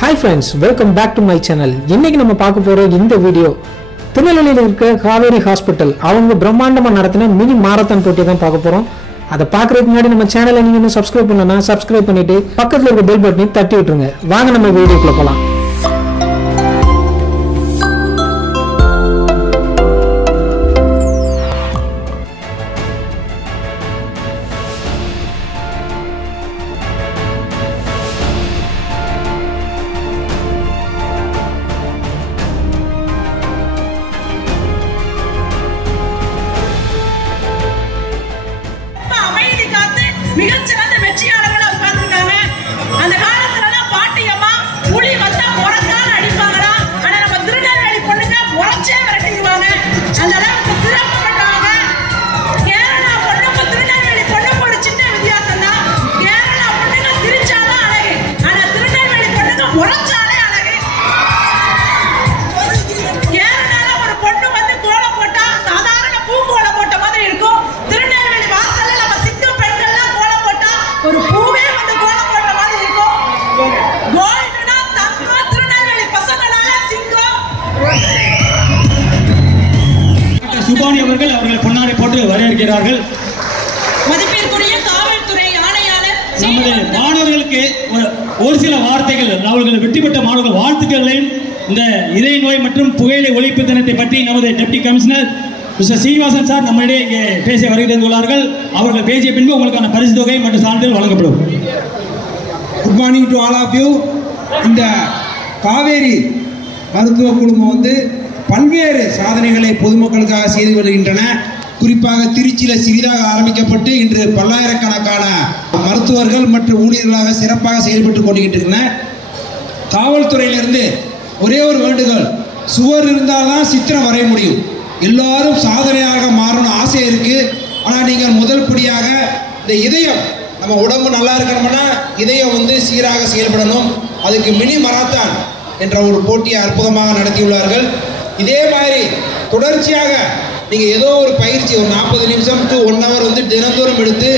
Hi friends, welcome back to my channel. இன்னைக்கு நம்ம பார்க்க போற இந்த வீடியோ திருநெல்வேலியில் இருக்க காவேரி ஹாஸ்பிடல் அவங்க பிரம்மாண்டமா நடத்தின மினி மாரத்தான் போட்டி தான் பார்க்க போறோம். அதை பார்க்கறதுக்கு முன்னாடி நம்ம சேனலை நீங்க இன்னும் சப்ஸ்கிரைப் பண்ணலனா சப்ஸ்கிரைப் பண்ணிட்டு பக்கத்துல இருக்க பெல் பட்டனை தட்டி விட்டுருங்க. வாங்க நம்ம வீடியோக்குள்ள போலாம். மிகச்சிறந்த வெற்றியாளர்களா உட்கார்ந்துருக்காங்க. அந்த காலத்துல பாட்டியம்மா புலி வந்தா முறக்கால அடிப்பாங்களா, ஆனா நம்ம திருநெல்வேலி பொண்ணுங்க முறைச்சே விரட்டிடுவாங்க. அந்த அளவுக்கு சிறப்பு பண்றாங்க. கேரளா பொண்ணுங்க திருநெல்வேலி பொண்ணுங்க ஒரு சின்ன வித்தியாசம் தான். கேரளா பொண்ணுங்க சிரிச்சாதான் அழகு, ஆனா திருநெல்வேலி பொண்ணுங்க முறைச்சாலே அழகு. கேரளால ஒரு பொண்ணு வந்து கோலம் போட்டா சாதாரண பூங்கோலம் போட்ட மாதிரி இருக்கும். திருநெல்வேலி வாசல்ல நம்ம சிந்து பெண்கள்லாம் ஒரு பூவே வந்து கோலம் போட்ட மாதிரி இருக்கும். கோல்டுனா தங்கம், திருநெல்வேலி பசங்களால சிங்கம். சுபானி அவர்கள் பொன்னாடை போட்டு வரவேற்கிறார்கள். மதிப்பிற்குரிய காவல்துறை ஆணையாளர் நமது மாணவர்களுக்கு ஒரு சில வார்த்தைகள், அவர்கள் வெற்றி பெற்ற மாணவர்கள் வாழ்த்துக்களையும் இந்த இதய நோய் மற்றும் புகையிலை ஒழிப்பு தினத்தை பற்றி நமது deputy commissioner mister Srinivasan sir நம்மிடையே இங்கே பேச வருகை தந்துள்ளார்கள். அவர்கள் பேசிய பின்பு உங்களுக்கான பரிசு தொகை மற்றும் சான்றிதழ் வழங்கப்படும். Good morning to all of you. இந்த காவேரி மருத்துவ குழுமம் வந்து பல்வேறு சாதனைகளை பொதுமக்களுக்காக செய்து வருகின்றன. குறிப்பாக திருச்சியில் சிறிதாக ஆரம்பிக்கப்பட்டு இன்று பல்லாயிரக்கணக்கான மருத்துவர்கள் மற்றும் ஊழியர்களாக சிறப்பாக செயல்பட்டு கொண்டிருக்கின்றன. காவல்துறையிலிருந்து ஒரே ஒரு வேண்டுகோள், சுவர் இருந்தால் தான் சித்திரம் வரைய முடியும். எல்லாரும் சாதனையாக மாறணும் ஆசை இருக்கு. ஆனால் நீங்கள் முதல் படியாக இந்த இதயம், நம்ம உடம்பு நல்லா இருக்கணும்னா இதயம் வந்து சீராக செயல்படணும். அதுக்கு மினி மராத்தான் என்ற ஒரு போட்டியை அற்புதமாக நடத்தியுள்ளார்கள். இதே மாதிரி தொடர்ச்சியாக நீங்கள் ஏதோ ஒரு பயிற்சி ஒரு 40 நிமிஷம் டு 1 hour வந்து தினந்தோறும் எடுத்து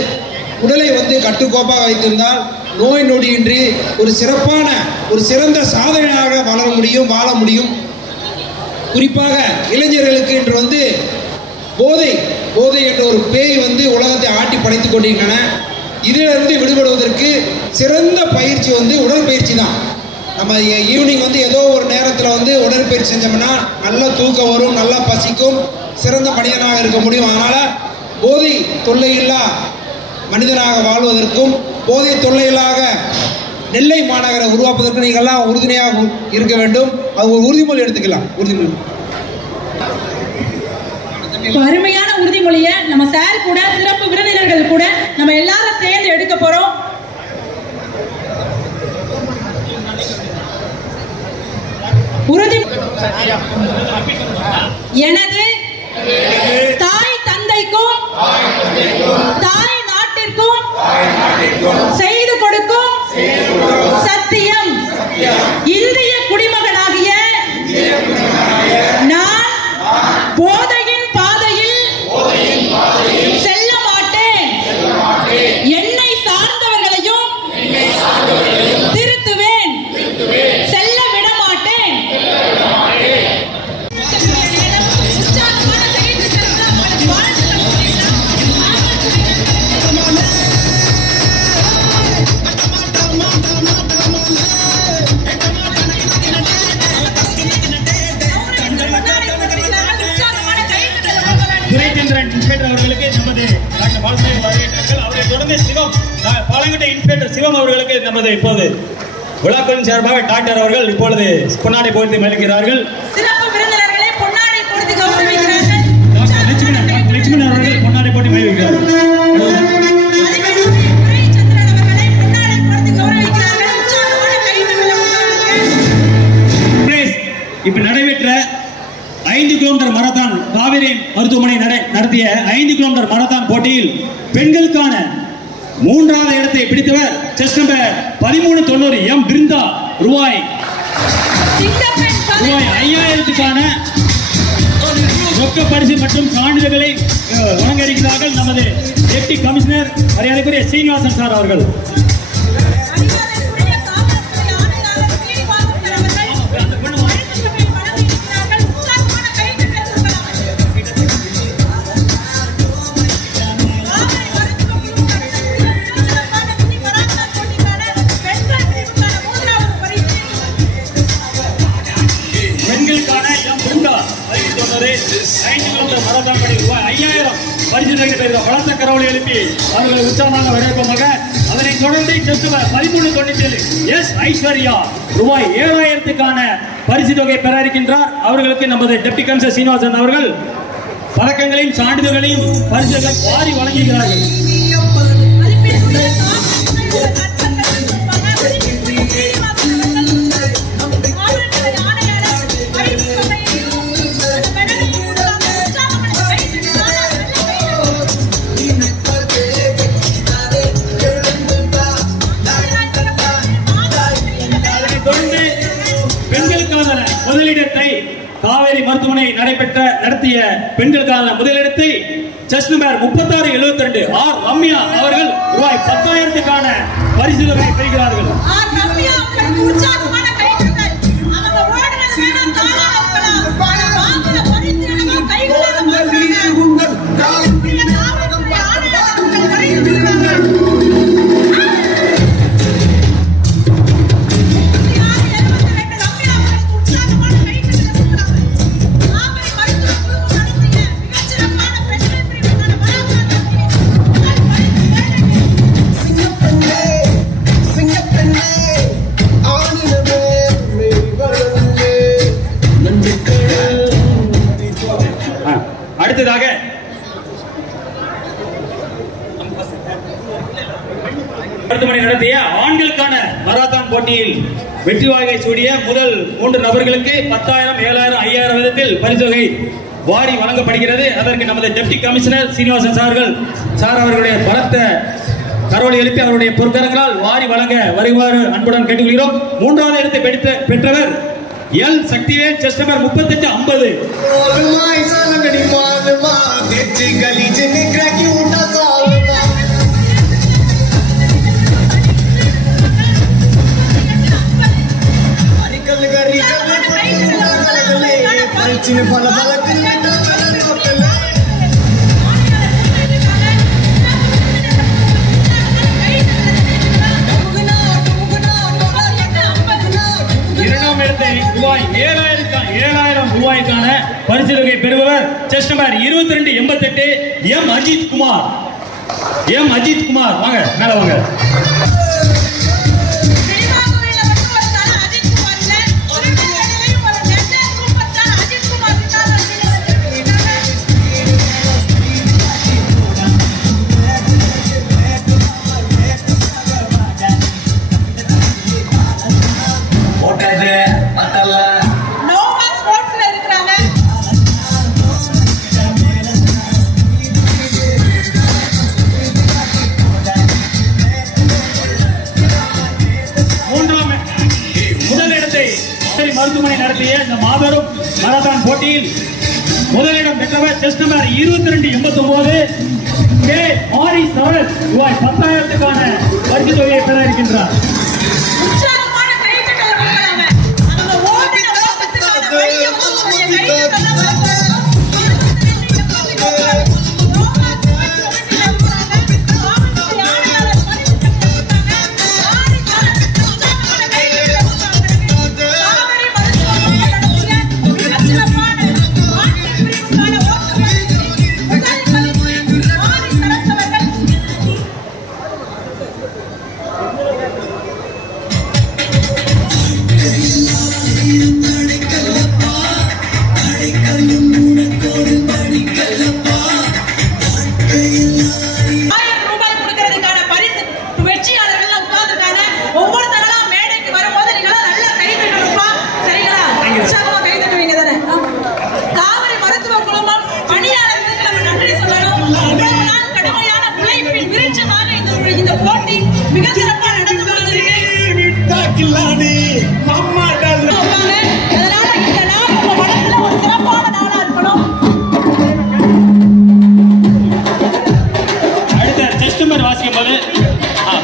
உடலை வந்து கட்டுக்கோப்பாக வைத்திருந்தால் நோய் நொடியின்றி ஒரு சிறப்பான ஒரு சிறந்த சாதனையாக வளர முடியும், வாழ முடியும். குறிப்பாக இளைஞர்களுக்கு இன்று வந்து போதை என்ற ஒரு பேய் வந்து உலகத்தை ஆட்டி படைத்துக் கொண்டிருக்கின்றன. இதிலிருந்து விடுபடுவதற்கு சிறந்த பயிற்சி வந்து உடற்பயிற்சி தான். நம்ம ஈவினிங் வந்து ஏதோ ஒரு நேரத்தில் வந்து உடற்பயிற்சி செஞ்சோம்னா நல்லா தூக்கம் வரும், நல்லா பசிக்கும், சிறந்த மனிதனாக இருக்க முடியும். அதனால் போதை தொல்லையில்லா மனிதனாக வாழ்வதற்கும் போதை தொல்லையில்லாக நெல்லை மாநகரை உருவாக்குவதற்கு நீங்கள்லாம் உறுதுணையாக இருக்க வேண்டும். அது ஒரு உறுதிமொழி எடுத்துக்கலாம். உறுதிமொழி, அருமையான உறுதிமொழியை நம்ம சார் கூட சிறப்பு விருந்தினர்கள் கூட நம்ம எல்லாரும் சேர்ந்து எடுக்க போறோம். உறுதி, எனது தாய் தந்தைக்கும் தாய் நாட்டிற்கும் செய்து கொடுக்கும் சத்தியம், இந்திய குடிமகனாகிய நான் போதையின் பாதையில் செல்ல மாட்டேன். என்னை சார்ந்தவர்களையும் திருத்துவேன், செல்ல விட மாட்டேன். அவர்களுக்கு நமது டாக்டர் பாலசாமி வரவேற்றார்கள். அவரை தொடர்ந்து சிவம், பாலங்கோட்டை இன்ஸ்பெக்டர் சிவம் அவர்களுக்கு நமது இப்போது விழாக்களின் சார்பாக டாக்டர் அவர்கள் இப்பொழுது பொன்னாடை போர்த்தி மகிழ்கிறார்கள். சிறப்பு விருந்தினர்களை பொன்னாடை போர்த்தி கௌரவிக்கிறார்கள். லட்சுமணன் அவர்கள் பொன்னாடை போட்டி மகிழ்கிறார்கள். இப்ப நடைபெற்ற 5 கிலோமீட்டர் மராத்தான் காவேரி மருத்துவமனை நடத்திய 5 கிலோமீட்டர் மராத்தான் போட்டியில் பெண்களுக்கான 3வது இடத்தை பிடித்தவர் செஸ் நம்பர் 1390 எம் பிருந்தா. ரூபாய் 5000க்கான ரொக்க பரிசு மற்றும் சான்றிதழ்களை வழங்க இருக்கிறார்கள் நமது டெப்டி கமிஷனர் மரியாதைக்குரிய சீனிவாசன் சார் அவர்கள். பரிசு பெறுகிற பலத்த கரவொலி எழுப்பி அவர்களை உற்சாகமாக வரவேற்பமாக அதனைத் தொடர்ந்து செப்டம்பர் 1397 எஸ் ஐஸ்வர்யா ரூபாய் 7000க்கான பரிசு தொகை பெற இருக்கின்றார். அவர்களுக்கு நமது டெப்டி கமிஷனர் சீனிவாசன் அவர்கள் பதக்கங்களையும் சான்றிதழ்களையும் பரிசுகள் வாரி வழங்குகிறார்கள். முதலிடத்தை காவேரி மருத்துவமனை நடத்திய பெண்களுக்கான முதலிடத்தை செஸ் நம்பர் 3672 ஆர் ரம்யா அவர்கள் ரூபாய் 10,000க்கான பரிசு தொகை பெறுகிறார்கள். அடுத்ததாக மருத்துவமனை நடத்திய ஆண்களுக்கான மராத்தான் போட்டியில் வெற்றி வாகை சூடிய முதல் 3 நபர்களுக்கு 10,000, 7,000, 5,000 விதத்தில் பரிசுத்தொகை வாரி வழங்கப்படுகிறது. அதற்கு நமது டெப்டி கமிஷனர் சீனிவாசன் சார் அவர்களுடைய பலத்த கரவொலி எழுப்பி அவருடைய பொற்கரங்களால் வாரி வழங்க வருமாறு அன்புடன் கேட்டுக்கொள்கிறோம். 3வது இடத்தை பெற்றவர் எல் சக்திவேல் செஸ் நம்பர் 3850. இரண்டாம் இடத்தை ரூபாய் 7,000 ரூபாய்க்கான பரிசு தொகை பெறுபவர் chess number 2288 M Ajith Kumar. வாங்க மேல வாங்க. மருத்துவமனை நடத்திய இந்த மாபெரும் மராத்தான் போட்டியில் முதலிடம் பெற்றவர் செஸ் நம்பர் 2289 கே ஆரி சரத் ரூபாய் 10,000க்கான பரிசு தொகையை பெற இருக்கின்றார்.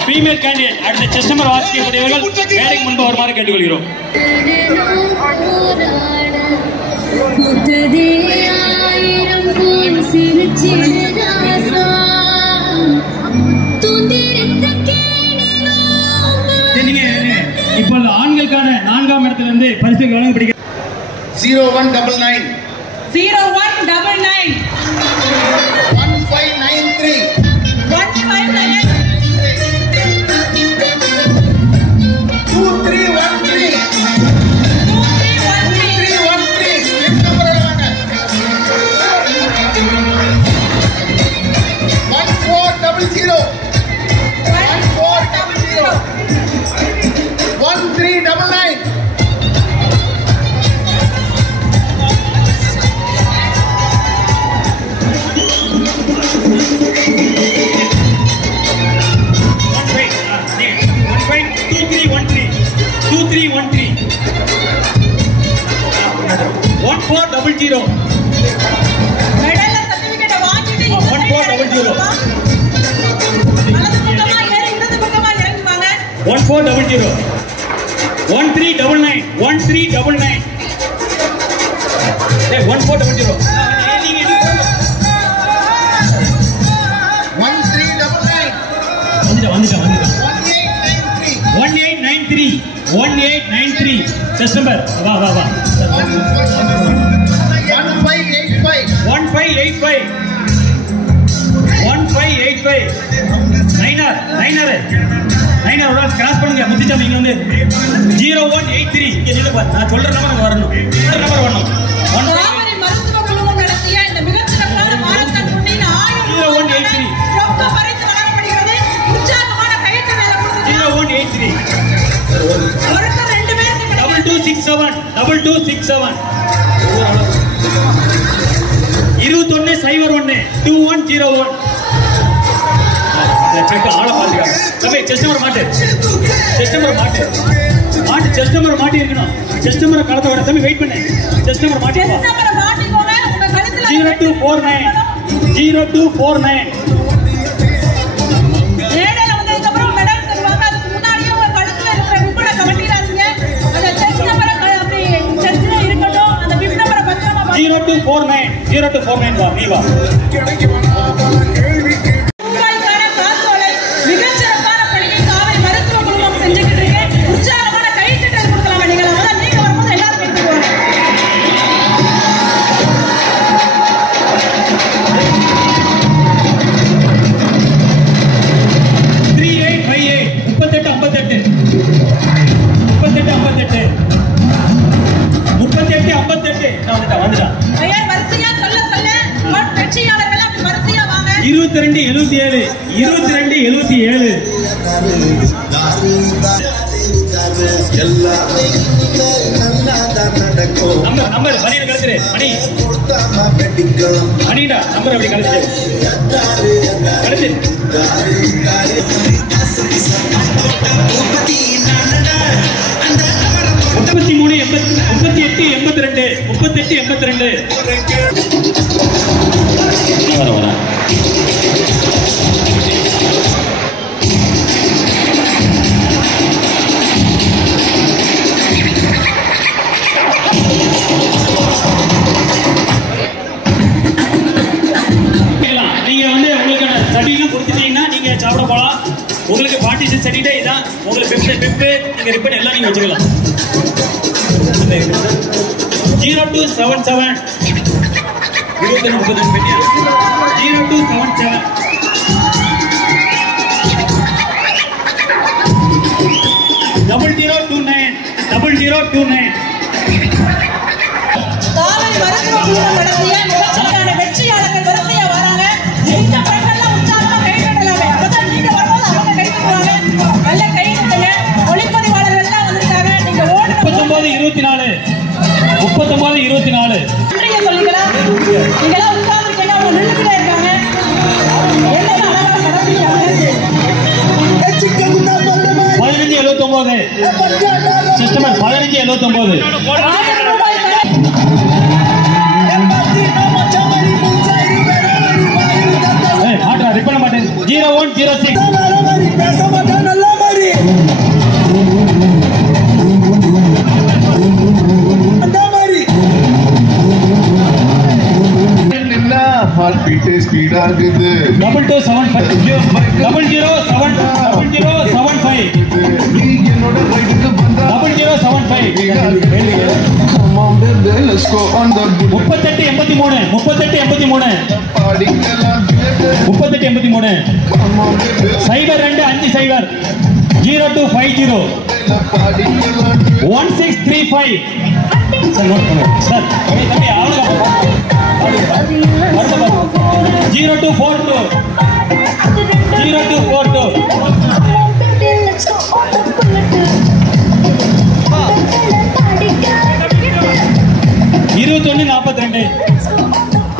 ஃபீமேல் கேண்டிடேட் அடுத்த செஸ் நம்பர் வாசிக்கக்கூடியவர்கள் மேடைக்கு முன்பு வருமாறு கேட்டுக்கொள்கிறோம். இப்பொழுது ஆண்களுக்கான 4ஆம் இடத்திலிருந்து பரிசு வழங்கப்படுகிறது. 0199 0199 15 0250 1635 சார் நோட் பண்ணுங்க சார் தம்பி அவ்வளோ 0242 2142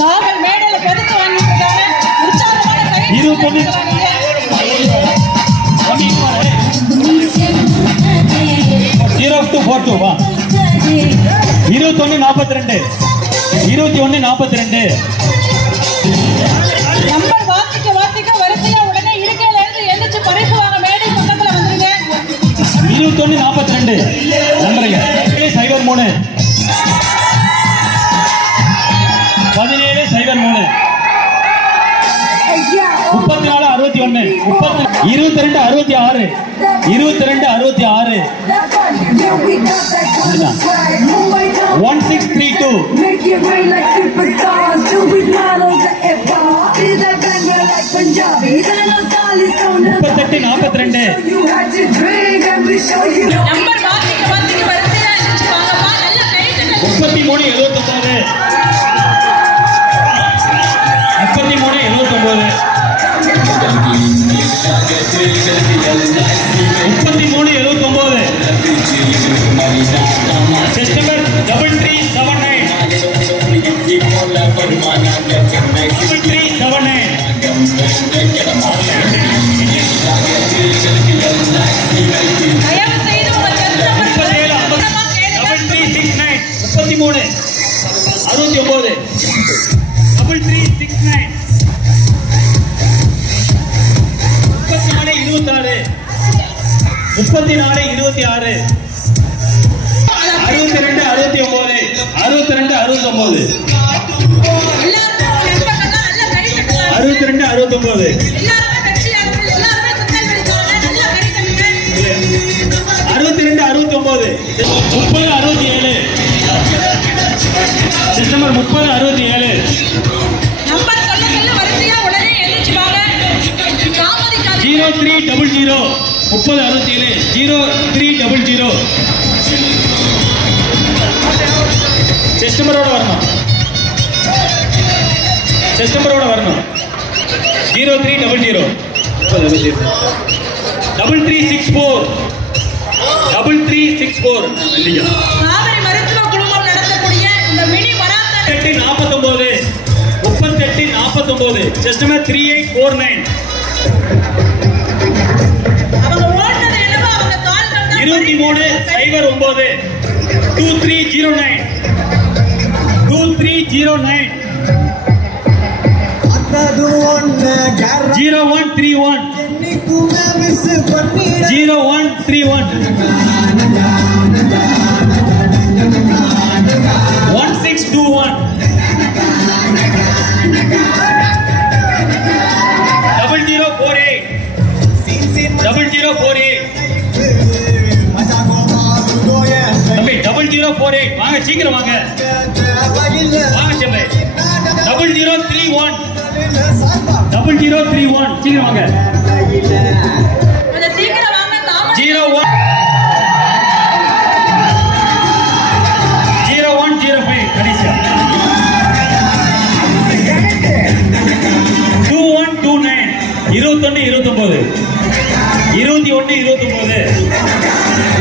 காவல் மேடையில பதுக்க வாங்கிட்டு இருக்காங்க. உற்சாகமான கை 0242 வா 2142 நம்பர் வாசிக்க வரிசையா உடனே இருக்கையில இருந்து எந்திரிச்சு பரிசு வாங்க மேடை பக்கத்துல வந்துருங்க. 2142 நம்பருங்க 03 1703 3461 2266 2266 1632 3842 நம்பர் வாசிக்க வரிசையா எந்திரிச்சு வாங்கப்பா. நல்ல கை தட்டுங்க. 3379 செப்டம்பர் தயவு செய்து உங்க செல் நம்பர் 3369 செப்டம்பர் 3067 நம்பர் சொல்ல வரிசையா உடனே எந்திரிச்சு வாங்க. தாமதிக்காதீங்க. 0300 3067 0300 செப்டம்பரோட வரணும் 0300 3364 இல்லையா காவிரி மருத்துவ குழுமம் நடத்தக்கூடிய இந்த மினி மராத்தான் 3849 செப்டம்பர் 3849 அவங்க ஓடுனது என்னவோ அவங்க கால்கள் தான் 2309 2309 0131 0131 1621 0048 வாங்க சீக்கிரம் வாங்க செம்பை 0031 சீக்கிரம் வாங்க கொஞ்சம் சீக்கிரம் வாங்க. தாமதி 0105 கடைசியா 2129 2129 3917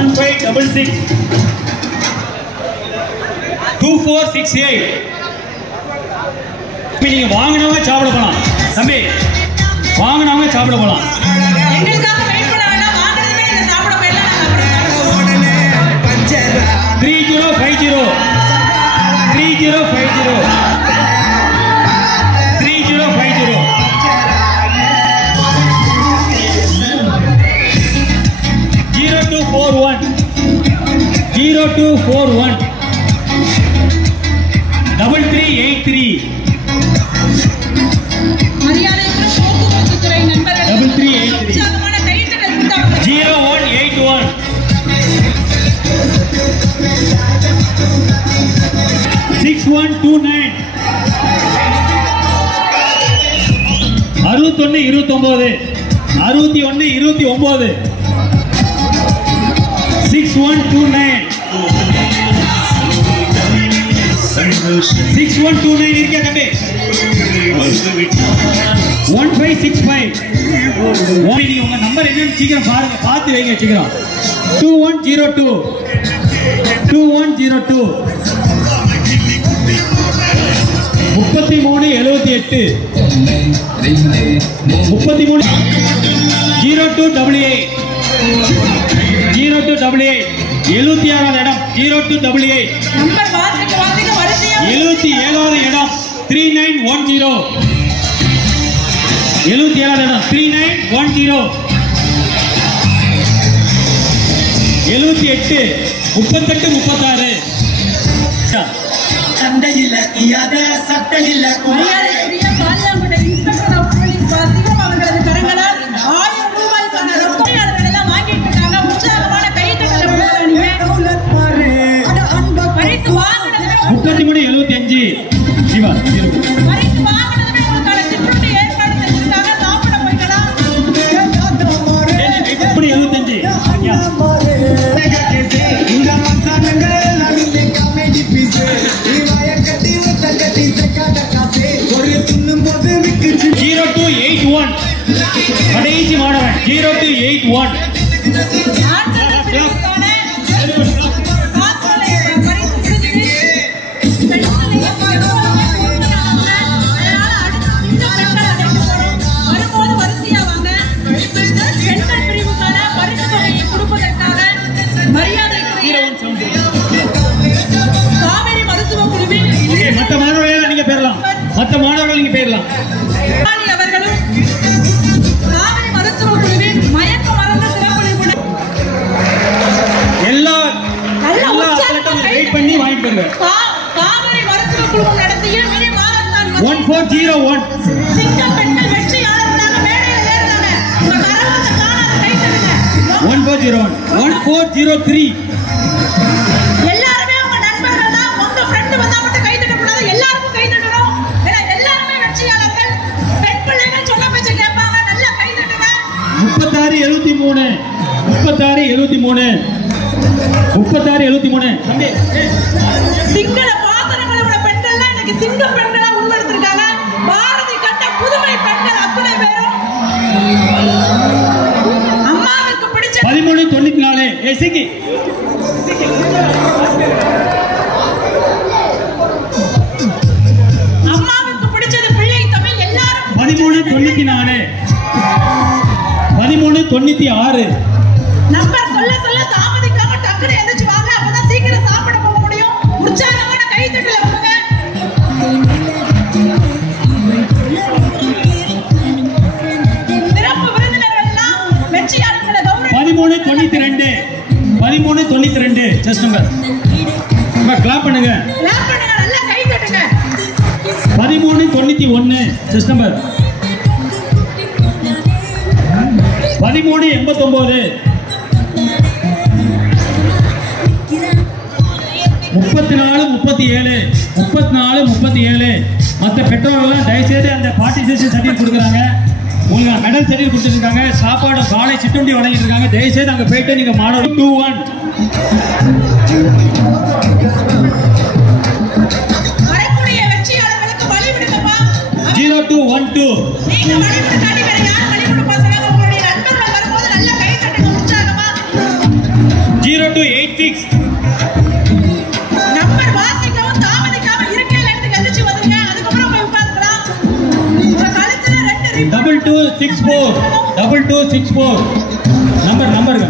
1566 2468. நீங்க வாங்கினவங்க சாப்பிட போலாம் தம்பி, வாங்கினவங்க சாப்பிட போலாம். எங்களுக்காக வெயிட் பண்ண வேண்டாம், வாங்குறதுமே இல்ல, சாப்பிட போயிடலாம். 3050 3050 3050 0241 0241 3383 மரியாதைக்குரிய போக்குவரத்துத்துறை நண்பர்கள் 3383 உற்சாகமான கைத்தட்டல் கொடுத்தாங்க. 0181 6129 61 29 61 29 6129 6129 இருக்கே தம்பி. 1565 நீங்க உங்க நம்பர் என்னன்னு சீக்கிரம் பாருங்க, பார்த்து வைங்க சீக்கிரம். 2102 2102 3378 33 0288 0288 76வது இடம் 0288 நம்பர் வாசிக்க வாசிக்க வரிசையா 77வது இடம் 3910 77வது இடம் 3910 78 38 36 சண்டையில இயாத சட்டையில மரியாதைக்குரிய பாலியங்குடி இன்ஸ்பெக்டர் ஆஃப் போலீஸ் சிவம் அவர்களது கரங்களால் 1000 ரூபாய்க்கான ரொக்கையாளர்கள் எல்லாம் வாங்கிட்டு இருக்காங்க. உற்சாகமான கைத்தட்டல் கொடுக்குறாங்க. பரிசு வாங்கினதுமே 3375 ஜீவா பரிசு வாங்கினதுமே உங்களுக்கான சிற்றுண்டி ஏற்பாடு செஞ்சிருக்காங்க. சாப்பிட போய்க்கலாம். எப்படி 75 0281 கடைசி மாணவன் 0281 ஆண்கள் பிரிவுக்கான காசோலை பரிசு கொடுத்து பெண்களையும் கொடுக்குறாங்க. அதனால அடுத்து இன்னும் பெண்களை அழைத்து போறோம். வரும்போது வரிசையா வாங்க. பெண்கள் பிரிவுக்கான பரிசு தொகையை கொடுப்பதற்காக மரியாதைக்குரிய காவேரி மருத்துவ குழுவில் மற்ற மாணவர்கள் நீங்க பேரலாம், மற்ற மாணவர்கள் நீங்க பேரலாம். ராணி அவர்களும் காவிரி மருத்துவ குழுவின் மயக்க மருந்து சிறப்பு நிபுணர் எல்லா நல்ல எல்லா உற்சாகமா அத்லட்டும் வெயிட் பண்ணி வாங்கிட்டு போங்க. காவிரி மருத்துவ குழு நடத்திய மினி மாரத்தான் 1401 சிங்க பெண்கள் வெற்றியாளர்களாக மேடையில் ஏறுறாங்க. உங்க கரவத்தை காணாத கை தட்டுங்க. 1401 1403 எல்லாருமே உங்க நண்பர்கள் தான். உங்க ஃப்ரெண்ட் வந்தா மட்டும் கை தட்டக்கூடாது, எல்லாருக்கும் கை தட்டணும். ஏன்னா எல்லாருமே வெற்றியாளர்கள். பெண் பிள்ளைகள் சொன்ன பேச்சை கேட்பாங்க. நல்லா கை தட்டுங்க. 3673 3673 3673 தம்பி சிங்கள பாத்திரங்களை விட பெண்கள்லாம் இன்னைக்கு சிங்க பெண்களா உருவெடுத்திருக்காங்க. பாரதி கண்ட புதுமை பெண்கள் அத்தனை பேரும் அம்மாவுக்கு பிடிச்ச 1394 ஏசிக்கு அம்மாவுக்கு பிடிச்சது பிள்ளை தமிழ். எல்லாரும் 1394 1396 நம்பர் சொல்ல சொல்ல தாமதிக்காம டக்குனு எந்திரிச்சு வாங்க. அப்பதான் சீக்கிரம் சாப்பிட போக முடியும். உற்சாகமான கை தட்டல கொடுங்க. சிறப்பு விருந்தினர்கள் எல்லாம் வெற்றியாளர்களை கௌரவ 1392 1392 ஜஸ்ட் நம்பர் கிளாப் பண்ணுங்க. கிளாப் பண்ணுங்க, நல்லா கை தட்டுங்க. 1391 ஜஸ்ட் நம்பர் 1389 34 37 மற்ற பெற்றோர்கள்லாம் தயவுசெய்து அந்த பார்ட்டிசிபேஷன் சர்டிஃபிகேட் கொடுக்குறாங்க. உங்களுக்கு மெடல் சர்டிஃபிகேட் கொடுத்துருக்காங்க. சாப்பாடு காலை சிற்றுண்டி வழங்கிட்டு இருக்காங்க. தயவுசெய்து அங்கே போயிட்டு நீங்க மாணவர் 21 வரக்கூடிய வெற்றியாளர்களுக்கு வழி விடுங்கப்பா. 0212 நீங்க வழி விடுங்காட்டி வேற யார் வழி விடுப்பா? சொன்னாங்க. உங்களுடைய நண்பர்கள் வரும்போது நல்லா கை தட்டுங்க உற்சாகமா. 0212 6. நம்பர் வாசிக்கவும் தாமதிக்காம இருக்கையில இருந்து எந்திரிச்சு வந்துருங்க. அதுக்கப்புறம் போய் உட்கார்ந்துக்கலாம். உங்க கழுத்துல 2 ரிப்பன் 2264. 2264. நம்பருங்க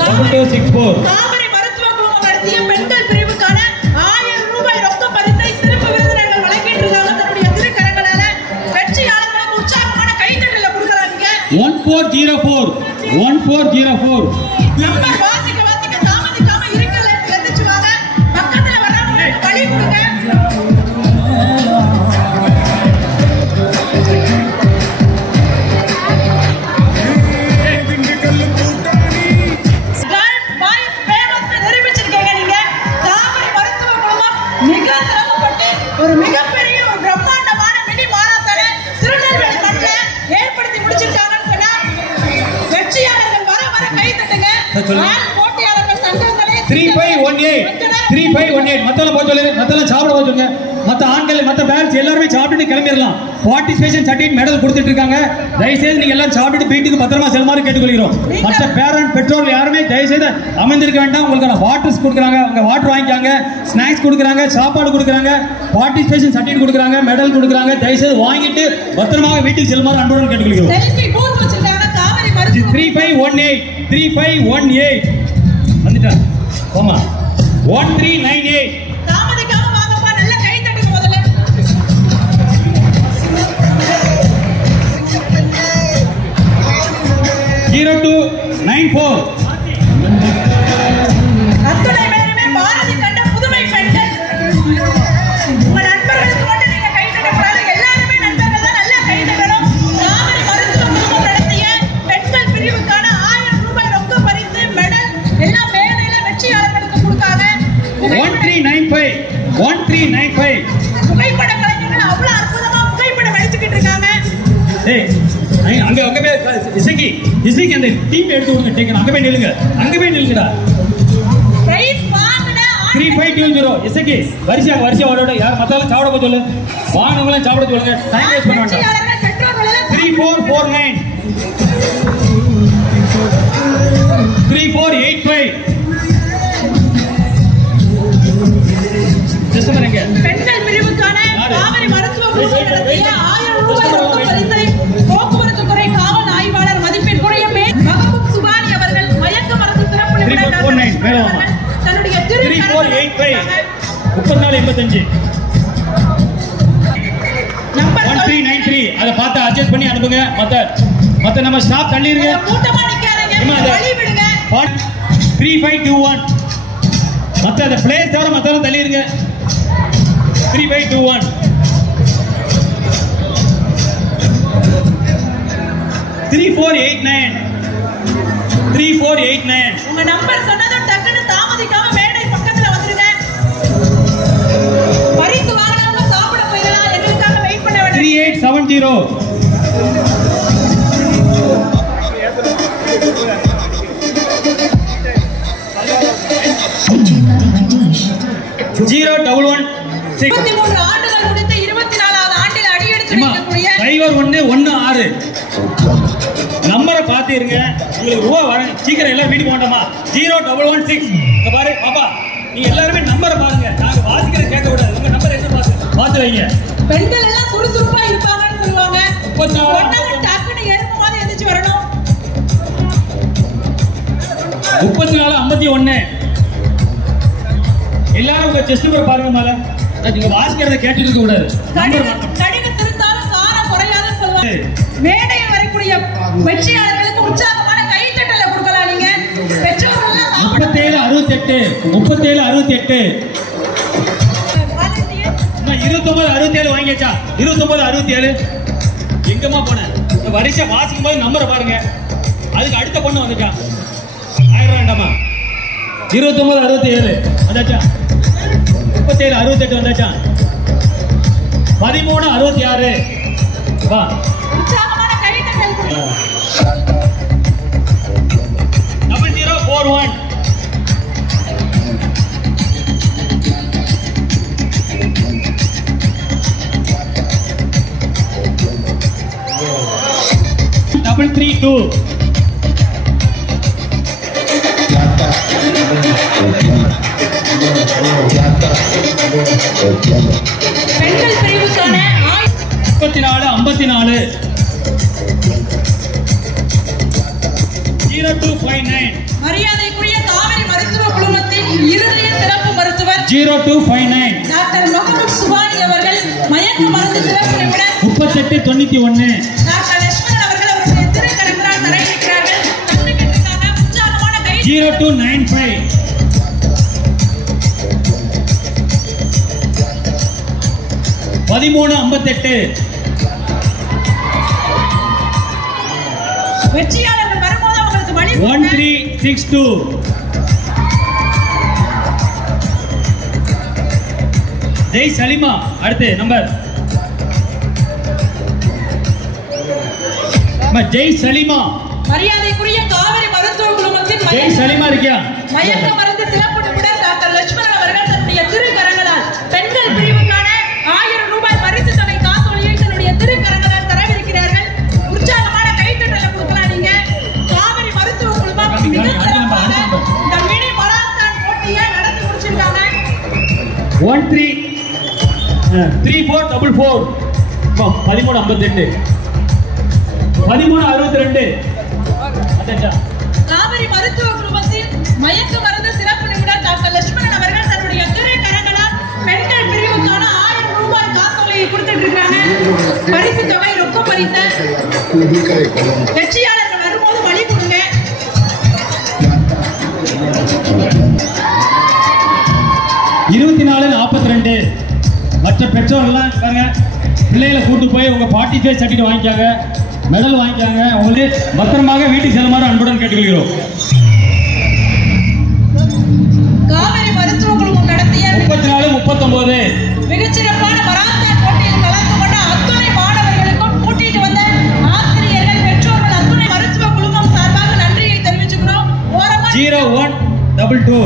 2264. தாமரை மருத்துவ குழுமம் நடத்திய பெண்கள் பிரிவுக்கான 1000 ரூபாய் ரொக்க பரிசை சிறப்பு விருந்தினர்கள் வழங்கிட்டு இருக்காங்க. தன்னுடைய திருக்கரங்களால வெற்றியாளர்களுக்கு உற்சாகமான கைத்தட்டல கொடுக்கறாங்க. 1404. 1404. நம்பர் வாசிக்க தாமதிக்காம இருக்கையில இருந்து எந்திரிச்சு வாங்க. பக்கத்துல வர்றவங்களுக்கு வழி கொடுங்க. ஒரு மிகப்பெரிய ஒரு பிரம்மாண்டமான மினி மாரத்தானை திருநெல்வேலி மண்ணில் ஏற்படுத்தி முடிச்சிருக்காங்கன்னு சொன்னா வெற்றியாளர்கள் வர கை தட்டுங்க. போட்டியாளர்கள் சங்கங்களே 3518. மத்தெல்லாம் போய் சொல்லு. மத்தெல்லாம் சாப்பிட போய் சொல்லுங்க. மத்த ஆண்கள் மத்த பேரண்ட்ஸ் எல்லாருமே சாப்பிட்டுட்டு கிளம்பிடலாம். பார்ட்டிசிபேஷன் சர்டிஃபிகேட் மெடல் கொடுத்துட்டு இருக்காங்க. தயவுசெய்து நீங்க எல்லாம் சாப்பிட்டுட்டு வீட்டுக்கு பத்திரமா செல்லுமாறு கேட்டுக்கொள்கிறோம். மற்ற பேரண்ட் பெற்றோர்கள் யாருமே தயவுசெய்து அமைந்திருக்க வேண்டாம். உங்களுக்கு வாட்டர்ஸ் கொடுக்குறாங்க, உங்க வாட்டர் வாங்கிக்காங்க, ஸ்நாக்ஸ் கொடுக்குறாங்க, சாப்பாடு கொடுக்குறாங்க, பார்ட்டிசிபேஷன் சர்டிஃபிகேட் கொடுக்குறாங்க, மெடல் கொடுக்குறாங்க. தயவுசெய்து வாங்கிட்டு பத்திரமாக வீட்டுக்கு செல்லுமாறு அன்புடன் கேட்டுக்கொள்கிறோம். செல்ஃபி பூத் வச்சிருக்காங்க. காவேரி மருத்துவ 3518 வந்துட்டா போமா. 1398. தாமதிக்காம வாங்கப்பா. நல்ல கை தட்டுங்க முதல்ல. 0294. அத்துணை பேருமே பாரதி கண்ட புதுமை பெண்கள். உங்க நண்பர்களுக்கு மட்டும் நீங்க கை தட்டக்கூடாது. எல்லாருமே நண்பர்கள் தான். நல்லா கை தட்டணும். காவிரி மருத்துவ குழுமம் நடத்திய பெண்கள் பிரிவுக்கான 1000 ரூபாய் ரொக்க பரிசு மெடல் எல்லாம் மேடையில வெற்றியாளர்களுக்கு கொடுக்காங்க. 1395. புகைப்பட கலைஞர்கள் அவ்வளவு அற்புதமா புகைப்படம் எடுத்துக்கிட்டு இருக்காங்க. அங்க போய் இசைக்கு அந்த டீம் எடுத்து விடுங்க. டேக்கன் அங்க போய் நில்லுங்கடா. பிரைஸ் வாங்குன 3520. இசைக்கு வரிசை ஓடோட யார் மத்தாலும் சாப்பிட போய் சொல்லு. வாங்கினவங்களாம் சாப்பிட சொல்லுங்க. டைம் வேஸ்ட் பண்ண வேண்டாம். வெற்றியாளர்கள் பெற்றோர்கள் எல்லாம் 3449. 3485. பெண்கள் பிரிவுக்கான காவிரி மருத்துவ குழுமம் நடத்திய 1000 ரூபாய் ரொக்க பரிசை போக்குவரத்து துறை காவல் ஆய்வாளர் மதிப்பிற்குரிய மகபூப் சுபானி அவர்கள் மயக்க மருந்து சிறப்பு நிபுணர் தன்னுடைய 3485. நம்பர் 1393. அதை பார்த்து அட்ஜஸ்ட் பண்ணி அனுப்புங்க. மத்த நம்ம ஸ்டாப் தள்ளிருங்க. கூட்டமா நிக்காதீங்க. வழி விடுங்க. 3521. மத்த அந்த பிளேஸ் தவிர மத்தெல்லாம் தள்ளிருங்க. 3521. 3489. 3489. உங்க நம்பர் சொன்னதும் டக்குன்னு தாமதிக்காம மேடை பக்கத்துல வந்துருங்க. பரிசு வாங்கினவங்க சாப்பிட போயிடலாம். எங்களுக்காக வெயிட் பண்ண வேண்டாம். 3870. 0116. 23 ஆண்டுகள் முடித்து 24வது ஆண்டில் அடியெடுத்து வைக்கக்கூடிய டிரைவர் 116. நம்பரை பார்த்துருங்க. உங்களுக்கு ரூபா வர சீக்கிரம் எல்லாரும் வீட்டுக்கு போண்டோமா. 0116. இங்க பாரு பாப்பா, நீங்க எல்லாருமே நம்பரை பாருங்க. நாங்க வாசிக்கிறது கேட்க கூடாது. உங்க நம்பர் என்ன பார்த்து வைங்க. பெண்கள் எல்லாம் சுறுசுறுப்பா இருப்பாங்கன்னு சொல்லுவாங்க. 34 டக்குன்னு எறும்பு மாதிரி எந்திரிச்சு வரணும். 3451. எல்லாரும் உங்க செஸ்ட் நம்பர் பாருங்க. மேல நீங்க வாசிக்கிறத கேட்டுட்டு இருக்க கூடாது. கடின திருத்தாலும் காரம் குறையாதுன்னு சொல்லுவாங்க. மேடையில் வரக்கூடிய வெற்றியாளர்களுக்கு உற்சாகமான கைத்தட்டல கொடுக்கலாம். நீங்க பெற்றோர்கள் 3768. 2967 வாங்கியாச்சா? 2967 எங்கம்மா போன? வரிசை வாசிக்கும் போது நம்பரை பாருங்க. அதுக்கு அடுத்த பொண்ணு வந்துட்டான். 1000 வேண்டாமா? 2967 வந்தாச்சா? 3768 வந்தாச்சா? 1366. வா உற்சாகமான கைத்தட்டல் கொடுக்கலாம். 0041. 332. பெண்கள் பிரிவுக்கான 54 0259 மரியாதைக்குரிய காவிரி மருத்துவ குழுமத்தின் இருதய சிறப்பு மருத்துவர் 0259 டாக்டர் முகமது சுபானி அவர்கள் மயக்க மருந்து சிறப்பு நிபுணர் 3891 டாக்டர் லட்சுமணன் அவர்கள் அவருடைய திருக்கரங்களால் தரையிட்டிருக்கிறார்கள். கண்டுகிட்டுக்காக உற்சாகமான கை 0295 1358 வெற்றியாளர்கள் வரும்போது அவங்களுக்கு வழி 1362 ஜெய் சலிமா அடுத்து நம்பர் ஜெய் சலிமா மரியாதைக்குரிய காவிரி மருத்துவ குழுமத்தின் ஜெய் சலிமா இருக்கியா மயக்க மருந்து சிறப்பு நிபுணர் டாக்டர் லட்சுமணன் அவர்கள் தன்னுடைய திருக்கரங்களால் பெண்கள் பிரிவுக்கான 1000 ரூபாய் பரிசு தொகை காசோலியை தன்னுடைய திருக்கரங்களால் தரவிருக்கிறார்கள். உற்சாகமான கைத்தட்டலை கொடுக்கலாம். நீங்க காவிரி மருத்துவ குழுமம் மிக சிறப்பாக இந்த மினி மராத்தான் போட்டியை நடத்தி முடிச்சிருக்காங்க. 1344 1358 1362 காவிரி மருத்துவ குழுமத்தின் மயக்க மருந்து சிறப்பு நிபுணர் டாக்டர் லட்சுமணன் அவர்கள் தன்னுடைய திருக்கரங்களால் பெண்கள் பிரிவுக்கான 1000 ரூபாய் காசோலையை கொடுத்துட்டு இருக்காங்க. பரிசு தொகை ரொக்க பரிசு. வெற்றியாளர்கள் வரும்போது வழி கொடுங்க. 2442 மற்ற பெற்றோர்கள்லாம் பாருங்க பிள்ளைகளை கூட்டு போய் உங்க பார்ட்டிசிபேட் சர்டிஃபிகேட் வாங்கிக்காங்க, மெடல் வாங்கிக்காங்க. உங்களுக்கு பத்திரமாக வீட்டுக்கு செல்லுமாறு அன்புடன் கேட்டுக்கொள்கிறோம். காவிரி மருத்துவ குழுமம் நடத்திய 3439 மிகச்சிறப்பான மராத்தான் போட்டியில் கலந்து கொண்ட அத்துணை மாணவர்களுக்கும் கூட்டிட்டு வந்த ஆசிரியர்கள் பெற்றோர்கள் அத்துணை மருத்துவ குழுமம் சார்பாக நன்றியை தெரிவிச்சுக்கிறோம். 0122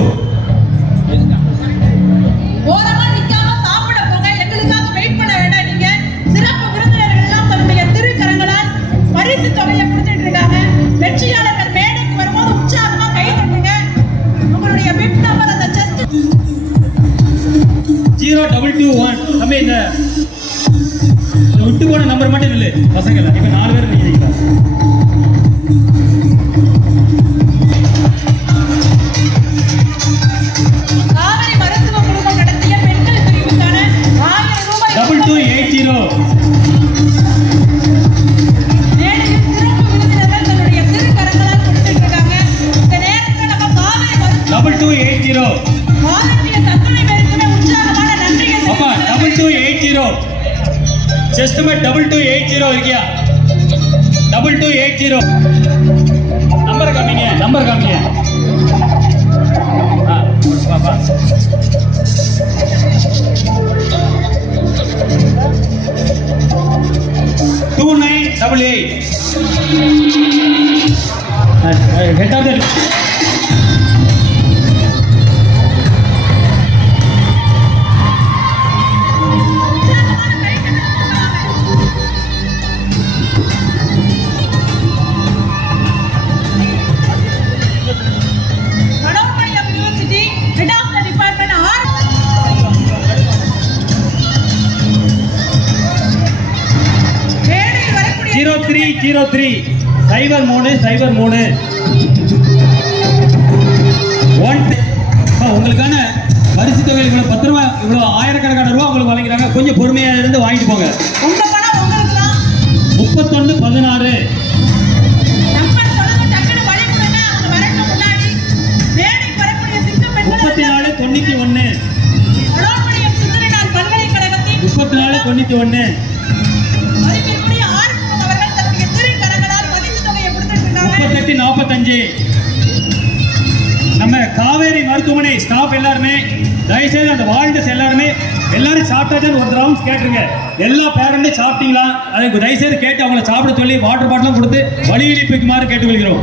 ஓரமா நிக்காம சாப்பிட போங்க. எங்களுக்காக வெயிட் பண்ண வேண்டாம். நீங்க சிறப்பு விருந்தினர்கள் எல்லாம் தன்னுடைய திருக்கரங்களால் பரிசு தொகையை கொடுத்துட்டு இருக்காங்க. வெற்றியாளர்கள் மேடைக்கு வரும்போது உற்சாகமா கை தட்டுங்க. உங்களுடைய பிட் நம்பர் அந்த செஸ்ட் 0221 தம்பி இந்த விட்டு போன நம்பர் மட்டும் இல்லை பசங்க இப்ப 4 பேர் நிக்கிறீங்களா? காவிரி மருத்துவ குழுமம் நடத்திய பெண்கள் பிரிவுக்கான 1000 ரூபாய் 2280 மேடையில் சிறப்பு விருந்தினர்கள் தன்னுடைய திருக்கரங்களால் கொடுத்துட்டு இருக்காங்க. இந்த நேரத்தில் நம்ம காவிரி மருத்துவ 2280 வாலண்டியர் அத்துணை பேருக்குமே உற்சாகமான நன்றிகள் அப்பா 2280 செஸ்ட் மே 2280 இருக்கியா? 2280 நம்பர் காமிங்க பாப்பா 2988 head of the வடமணியம் university head of the department மேடையில் வரக்கூடிய 0303 0303 உங்களுக்கான பரிசு தொகையில் இவ்வளவு 10 ரூபாய் இவ்வளவு ஆயிரக்கணக்கான ரூபாய் உங்களுக்கு வழங்கிறாங்க. கொஞ்சம் பொறுமையா இருந்து வாங்கிட்டு போங்க. உங்க பணம் உங்களுக்கு தான். 3116 நம்பர் சொல்லுங்க. டக்குனு வழி கொடுங்க. அவங்க வரட்டும் முன்னாடி. மேடைக்கு வரக்கூடிய சிங்க பெண்கள் 3491 வடமணியம் சுந்தரனார் பல்கலைக்கழகத்தின் 3491 மதிப்பிற்குரிய ஆறுமுகம் அவர்கள் தன்னுடைய திருக்கரங்களால் பரிசு தொகையை கொடுத்துட்டு இருக்காங்க. 3845 நம்ம காவேரி மருத்துவமனை ஸ்டாஃப் எல்லாருமே தயவுசெய்து அந்த வாலண்டியர்ஸ் எல்லாரும் சாப்பிட்டாச்சுன்னு ஒரு ரவுண்ட்ஸ் கேட்டுருங்க. எல்லா பேரண்ட்டும் சாப்பிட்டீங்களா அதுக்கு தயவுசெய்து கேட்டு அவங்கள சாப்பிட சொல்லி வாட்டர் பாட்டிலும் கொடுத்து வழி இழிப்புக்குமாறு கேட்டுக்கொள்கிறோம்.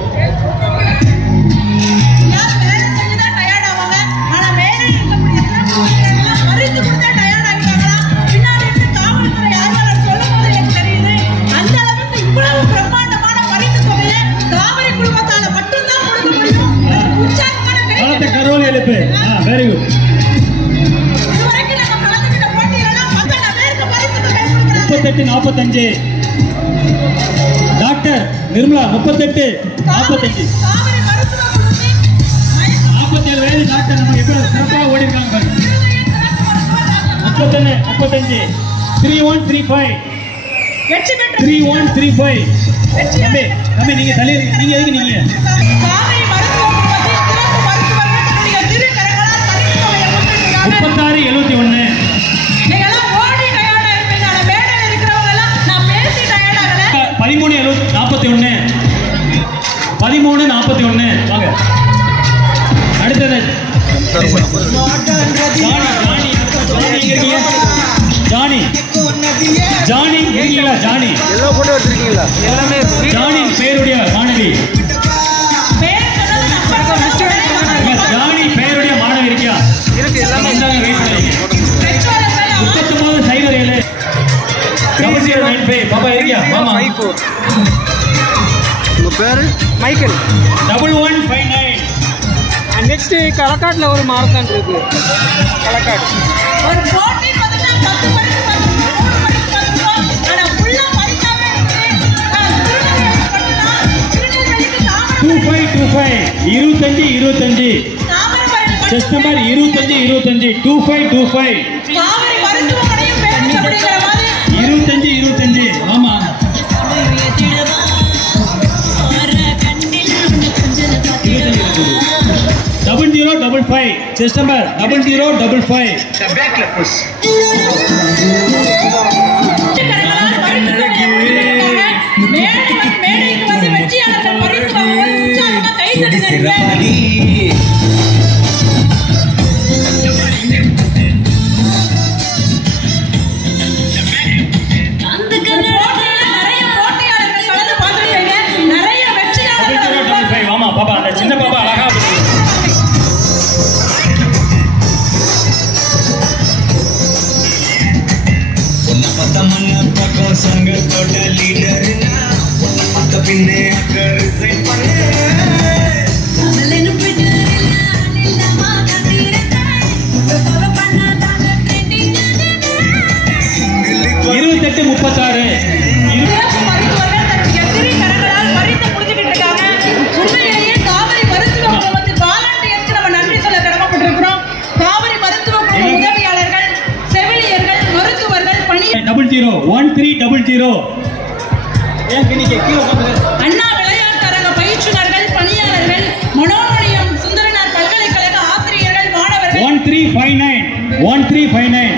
யார் வேலை செஞ்சு தான் டயர்ட் ஆவாங்க. ஆனா மேடையில் இருக்கக்கூடிய சிறப்பு விருந்தினர்கள் எல்லாம் பரிசு கொடுத்தா டயர்ட் ஆகிட்டாங்களா? பின்னாடி இருந்து காவல்துறை ஆர்வலர் சொல்லும் போது எனக்கு தெரியுது. அந்த அளவுக்கு இவ்வளவு பிரம்மாண்டமான பரிசு தொகையை காவிரி குழுமத்தால மட்டும்தான் கொடுக்க முடியும். உற்சாகமான காலத்தை கரோலி எழுப்பு. Very good. இதுவரைக்கும் நம்ம கலந்துக்கிட்ட 38-45. டாக்டர் நிர்மலா 38-45. 47 வயது டாக்டர் நம்ம எப்ப சிறப்பாக ஓடி இருக்காங்க. 35. 3135. 3135. தம்பி நீங்க தள்ளி நீங்க எதுக்கு நீங்க 36-71. 13-41. வாங்க அடுத்தது ஜானி ஜானி இருக்கீங்களா? ஜானி எல்லாம் போட்டு வச்சிருக்கீங்களா? எல்லாமே ஜானி பேருடைய மாணவி. ஜானி பேருடைய மாணவி இருக்கியா? இருக்கு எல்லாமே. 39-07 0095. பாப்பா இருக்கியா? மாமா உங்க பேரு மைக்கேல். 1159. நெக்ஸ்ட் களக்காட்டில் ஒரு மாரத்தான் இருக்கு. களக்காடு ஒரு போட்டி பார்த்தா 10 மணிக்கு 10 ஃபுல்லா பரிசாவே இருக்கு. 25-25. Chest number 25-25. 25-25. காவிரி மருத்துவமனையும் பேருந்து அப்படிங்கிற மாதிரி 25-25. ஆமா 0055. Chest number 0055. மேடைக்கு வந்து வெற்றியாளர்கள் பரிசு வாங்குவது உற்சாகமா கை தட்டுங்க. சின்ன பாப்பா அழகா संगतोட லீடர்னா பக்க பின்னே ரிசைன் பண்ணு அவளேனு பிடிரல நிலமா கதிரታይ ஃபாலோ பண்ணாதாங்க ட்ரெண்டிங் 28-36. அண்ணா விளையாட்டரங்க பயிற்றுனர்கள், பணியாளர்கள், மனோன்மணியம் சுந்தரனார் பல்கலைக்கழக ஆசிரியர்கள், மாணவர்கள் 1359.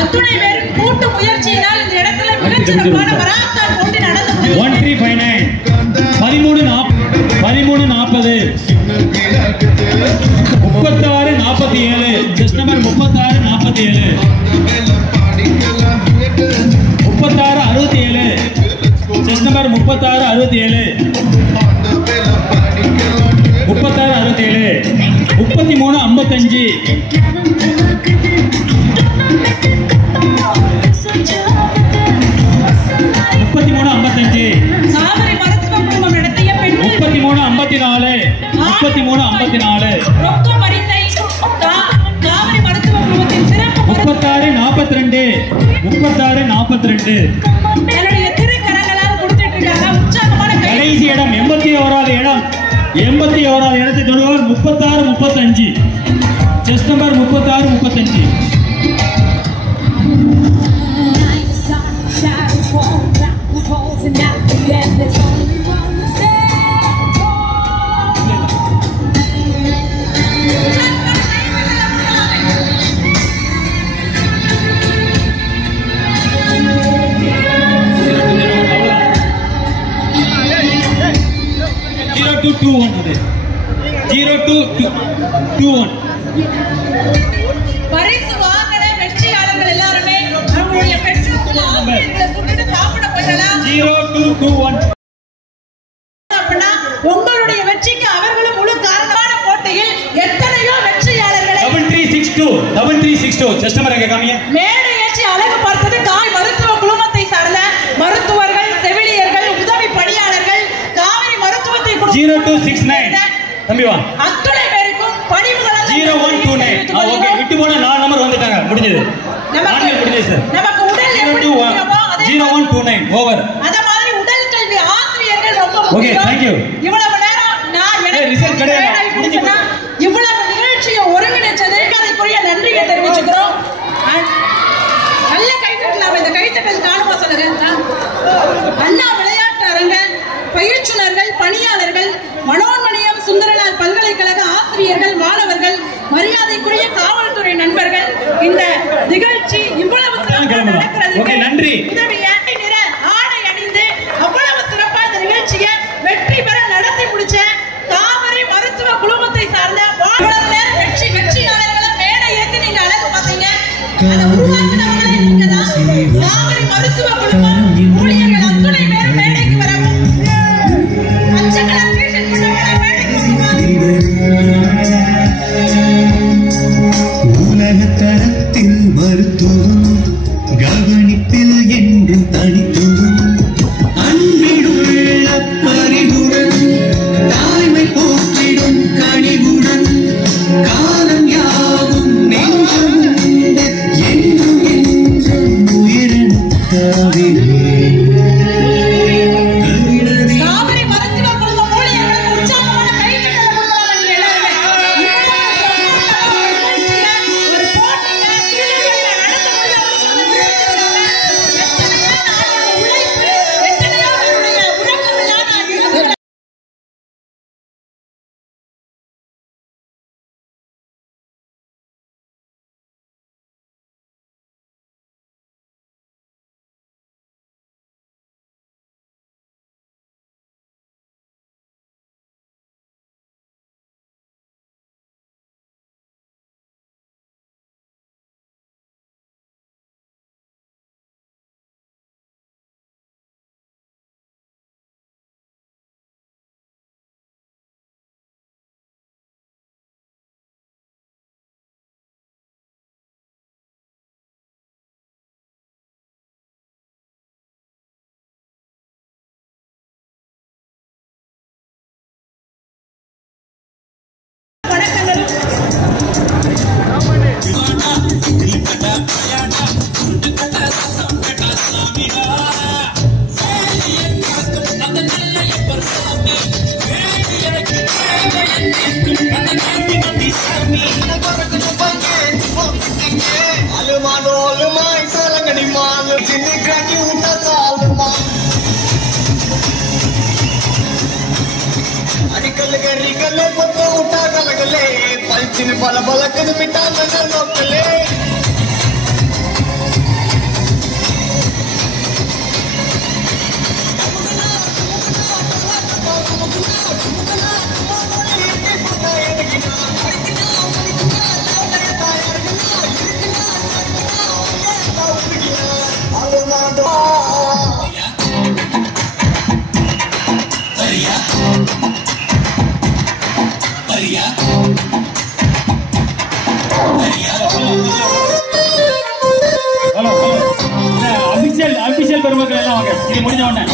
அத்துணை பேர் கூட்டு முயற்சியினால் இந்த இடத்துல மிகச்சிறப்பான மராத்தான் போட்டி நடந்தது. 1359. 13-40. 36-47. Just number 36-47. 36-67. Chess number 36-67. 36-67. 33-55. 33-55. Kaveri மருத்துவ குழுமம் நடத்திய பெண்கள் 33-54. 33-54. ரொக்க பரிசை காவிரி மருத்துவ குழுமத்தின் சிறப்பு 36-42. 36-42. என்னுடைய திருக்கரங்களால் கொடுத்துட்டு இருக்காங்க. உற்சாகமான கடைசி இடம் 81வது இடம். 81வது இடத்தை தொடுவார் 36-35. Chess number 36-35. பரிசு வாங்கின வெற்றியாளர்கள் எல்லாருமே அவங்களுடைய பெற்றோர்கள் ஆசிரியர்களை கூட்டிட்டு சாப்பிட போயிடலாம். 0221. அப்படின்னா உங்களுடைய வெற்றிக்கு அவர்களும் முழு காரணமான போட்டியில் எத்தனையோ வெற்றியாளர்களை 3362. செஸ் நம்பர் எங்க காமிங்க. மேடை ஏற்றி அழகு பார்த்தது காவிரி மருத்துவ குழுமத்தை சார்ந்த மருத்துவர்கள், செவிலியர்கள், உதவி பணியாளர்கள், காவிரி மருத்துவத்தை 0269. தம்பி வா. அத்துணை பேருக்கும் பணிவுகளை 0129. ஓகே விட்டு போன 4 நம்பர் வந்துட்டாங்க. முடிஞ்சது. நமக்கு முடிஞ்சது சார். நமக்கு உடல் எப்படி முக்கியமோ 0129 ஓவர். அத மாதிரி உடல் கல்வி ஆசிரியர்கள் ரொம்ப Okay, thank you. இவ்வளவு நேரம் நான் ரிசல்ட் கிடையாது. இவ்வளவு நிகழ்ச்சியை ஒருங்கிணைச்சதுக்கு அதுக்குரிய நன்றியை தெரிவிச்சுக்கிறோம். நல்ல கைத்தட்டலாம். இந்த கைத்தட்டல் காணுமா சொல்லுங்க. அண்ணா விளையாட்டு அரங்க பயிற்றுனர்கள், பணியாளர்கள், மனோன்மணியம் சுந்தரனார் பல்கலைக்கழக ஆசிரியர்கள், மாணவர்கள், மரியாதைக்குரிய காவல்துறை நண்பர்கள், இந்த நிகழ்ச்சி இவ்வளவு சிறப்பாக நடக்கிறதுக்கு நன்றி. நிற ஆடை அணிந்து அவ்வளவு சிறப்பா இந்த நிகழ்ச்சியை வெற்றி பெற நடத்தி முடிச்ச காவிரி மருத்துவ குழுமத்தை சார்ந்த வெற்றியாளர்களை மேடை ஏற்றி நீங்க அழகு பார்த்தீங்க. அதை உருவாக்கினவங்களே நீங்க தான். காவிரி மருத்துவ குழுமம் ஊழியர்கள் அத்துணை பேர் மேடைக்கு வரவும் உலகத்தரத்தில் மருத்துவம் கவனிப்பில் என்றும் தனித்துவம் அன்பிடுள்ள பரிவுடன் தாய்மை போற்றிடும் கனிவுடன் காலம் யாவும் நெஞ்சும் என்றும் என்றும் உயிரின் காவிரி பல பலக்குது மிட்டாம நோக்கலே அபிஷியல் பெருமக்கள் எல்லாம் வாங்க. இது முடிஞ்ச உடனே